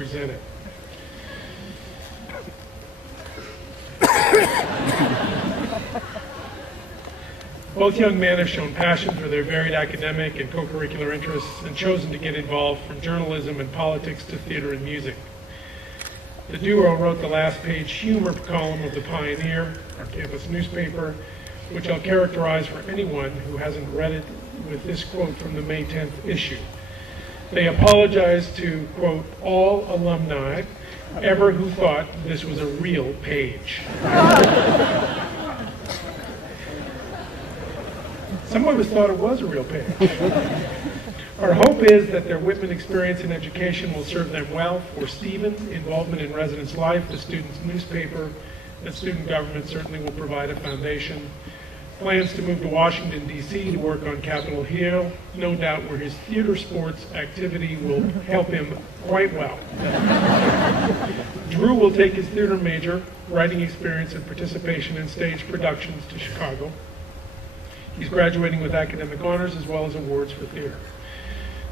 represented. Both young men have shown passion for their varied academic and co-curricular interests and chosen to get involved from journalism and politics to theater and music. The duo wrote the last page humor column of The Pioneer, our campus newspaper, which I'll characterize for anyone who hasn't read it with this quote from the May 10th issue. They apologize to, quote, all alumni ever who thought this was a real page. Some of us thought it was a real page. Our hope is that their Whitman experience in education will serve them well. For Stephen, involvement in residence life, the student's newspaper, and student government certainly will provide a foundation. Plans to move to Washington, D.C. to work on Capitol Hill, no doubt where his theater sports activity will help him quite well. Drew will take his theater major, writing experience and participation in stage productions to Chicago. He's graduating with academic honors as well as awards for theater.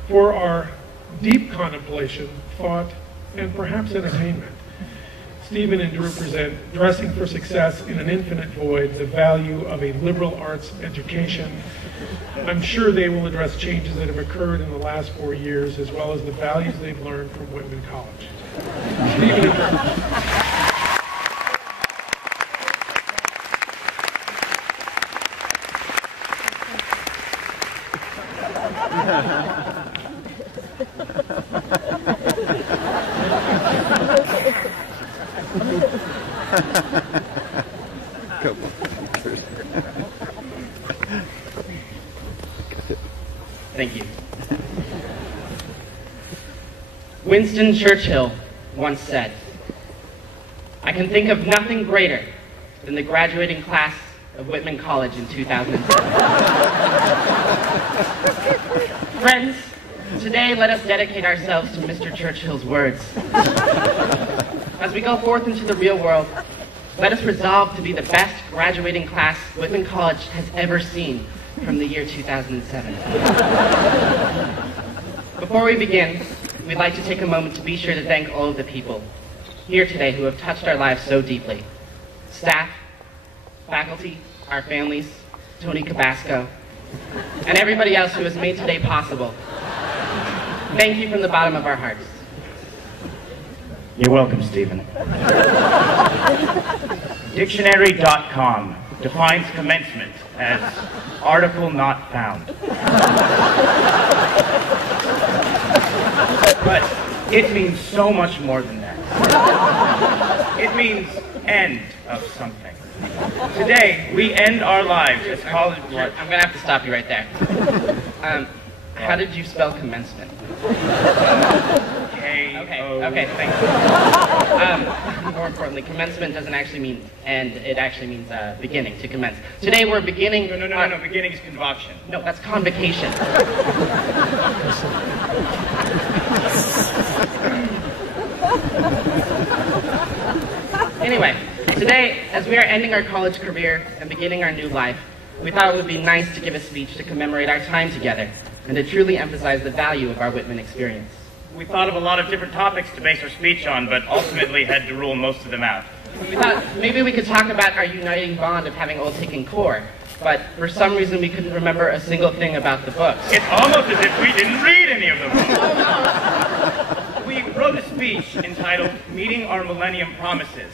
For our deep contemplation, thought, and perhaps entertainment, Stephen and Drew present Dressing for Success in an Infinite Void, the value of a liberal arts education. I'm sure they will address changes that have occurred in the last 4 years, as well as the values they've learned from Whitman College. Stephen and Drew. Thank you. Winston Churchill once said, "I can think of nothing greater than the graduating class of Whitman College in 2007. Friends, today let us dedicate ourselves to Mr. Churchill's words. As we go forth into the real world, let us resolve to be the best graduating class Whitman College has ever seen from the year 2007. Before we begin, we'd like to take a moment to be sure to thank all of the people here today who have touched our lives so deeply. Staff, faculty, our families, Tony Cabasco, and everybody else who has made today possible. Thank you from the bottom of our hearts. You're welcome, Stephen. Dictionary.com defines commencement as article not found. But it means so much more than that. It means end of something. Today, we end our lives as college... I'm going to have to stop you right there. How did you spell commencement? Okay, thank you. More importantly, commencement doesn't actually mean end, it actually means beginning, to commence. Today we're beginning... No, beginning is convocation. No, that's convocation. Anyway, today, as we are ending our college career and beginning our new life, we thought it would be nice to give a speech to commemorate our time together and to truly emphasize the value of our Whitman experience. We thought of a lot of different topics to base our speech on, but ultimately had to rule most of them out. We thought maybe we could talk about our uniting bond of having all taken core, but for some reason we couldn't remember a single thing about the books. It's almost as if we didn't read any of them. We wrote a speech entitled Meeting Our Millennium Promises,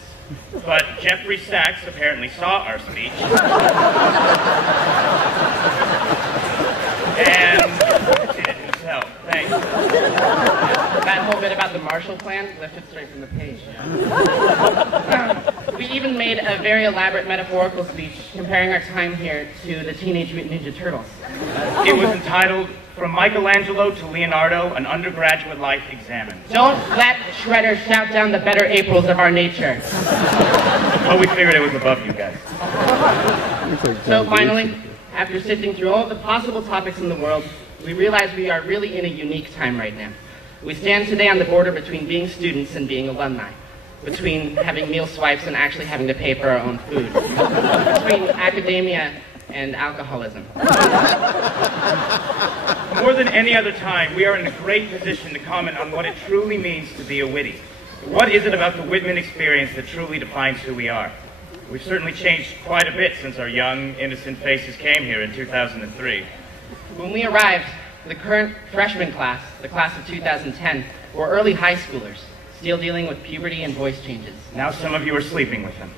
but Jeffrey Sachs apparently saw our speech. And did it himself. Thanks. That whole bit about the Marshall Plan lifted straight from the page. We even made a very elaborate metaphorical speech comparing our time here to the Teenage Mutant Ninja Turtles. It was entitled From Michelangelo to Leonardo, an Undergraduate Life Examined. Don't let Shredder shout down the better Aprils of our nature. Well, we figured it was above you guys. So finally, after sifting through all the possible topics in the world, we realize we are really in a unique time right now. We stand today on the border between being students and being alumni, between having meal swipes and actually having to pay for our own food, between academia and alcoholism. More than any other time, we are in a great position to comment on what it truly means to be a Whitty. What is it about the Whitman experience that truly defines who we are? We've certainly changed quite a bit since our young, innocent faces came here in 2003. When we arrived, the current freshman class, the class of 2010, were early high schoolers, still dealing with puberty and voice changes. Now some of you are sleeping with them.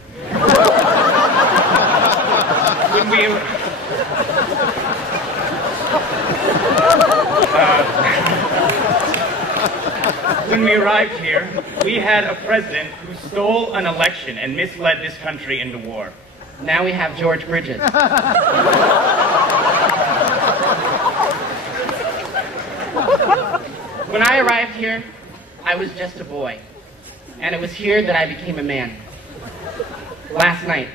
When we arrived here, we had a president who stole an election and misled this country into war. Now we have George Bridges. When I arrived here, I was just a boy. And it was here that I became a man. Last night.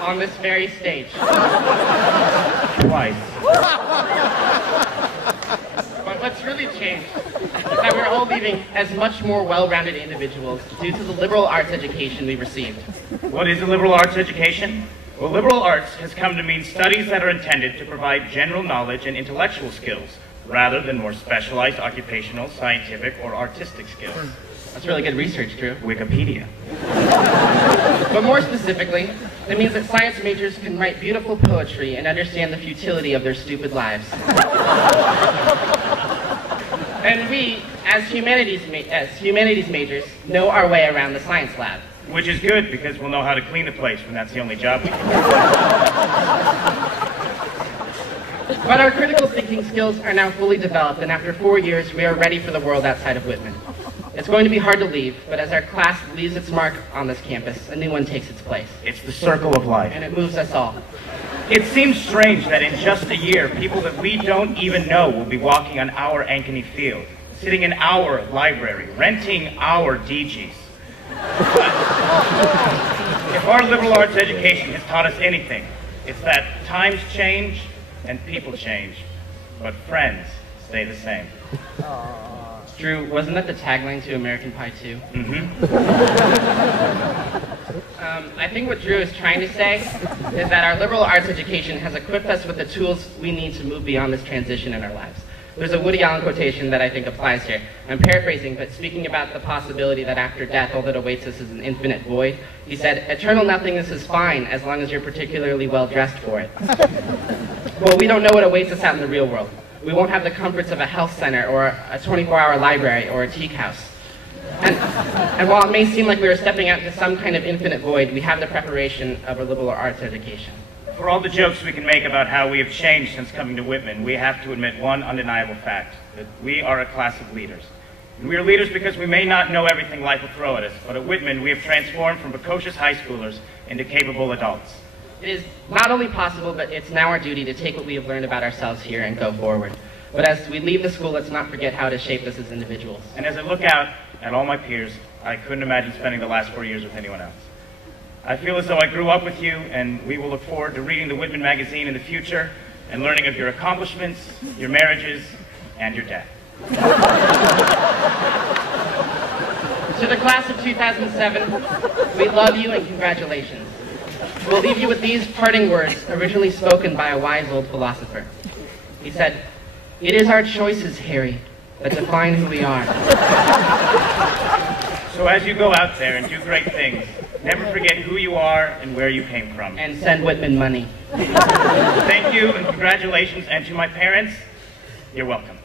On this very stage. Twice. But what's really changed is that we're all leaving as much more well-rounded individuals due to the liberal arts education we received. What is a liberal arts education? Well, liberal arts has come to mean studies that are intended to provide general knowledge and intellectual skills, rather than more specialized occupational, scientific, or artistic skills. That's really good research, Drew. Wikipedia. But more specifically, it means that science majors can write beautiful poetry and understand the futility of their stupid lives. And we, as humanities majors, know our way around the science lab. Which is good, because we'll know how to clean the place when that's the only job we can do. But our critical thinking skills are now fully developed, and after 4 years, we are ready for the world outside of Whitman. It's going to be hard to leave, but as our class leaves its mark on this campus, a new one takes its place. It's the circle of life. And it moves us all. It seems strange that in just a year, people that we don't even know will be walking on our Ankeny field, sitting in our library, renting our DGs. If our liberal arts education has taught us anything, it's that times change and people change, but friends stay the same. Drew, wasn't that the tagline to American Pie 2? Mm-hmm. I think what Drew is trying to say is that our liberal arts education has equipped us with the tools we need to move beyond this transition in our lives. There's a Woody Allen quotation that I think applies here. I'm paraphrasing, but speaking about the possibility that after death all that awaits us is an infinite void, he said, "Eternal nothingness is fine as long as you're particularly well dressed for it." Well, we don't know what awaits us out in the real world. We won't have the comforts of a health center or a 24-hour library or a teak house. And while it may seem like we are stepping out into some kind of infinite void, we have the preparation of a liberal arts education. For all the jokes we can make about how we have changed since coming to Whitman, we have to admit one undeniable fact, that we are a class of leaders. And we are leaders because we may not know everything life will throw at us, but at Whitman we have transformed from precocious high schoolers into capable adults. It is not only possible, but it's now our duty to take what we have learned about ourselves here and go forward. But as we leave the school, let's not forget how it has shaped us as individuals. And as I look out at all my peers, I couldn't imagine spending the last 4 years with anyone else. I feel as though I grew up with you, and we will look forward to reading the Whitman magazine in the future and learning of your accomplishments, your marriages, and your death. To the class of 2007, we love you and congratulations. We'll leave you with these parting words, originally spoken by a wise old philosopher. He said, "It is our choices, Harry, that define who we are." So as you go out there and do great things, never forget who you are and where you came from. And send Whitman money. Thank you and congratulations, and to my parents, you're welcome.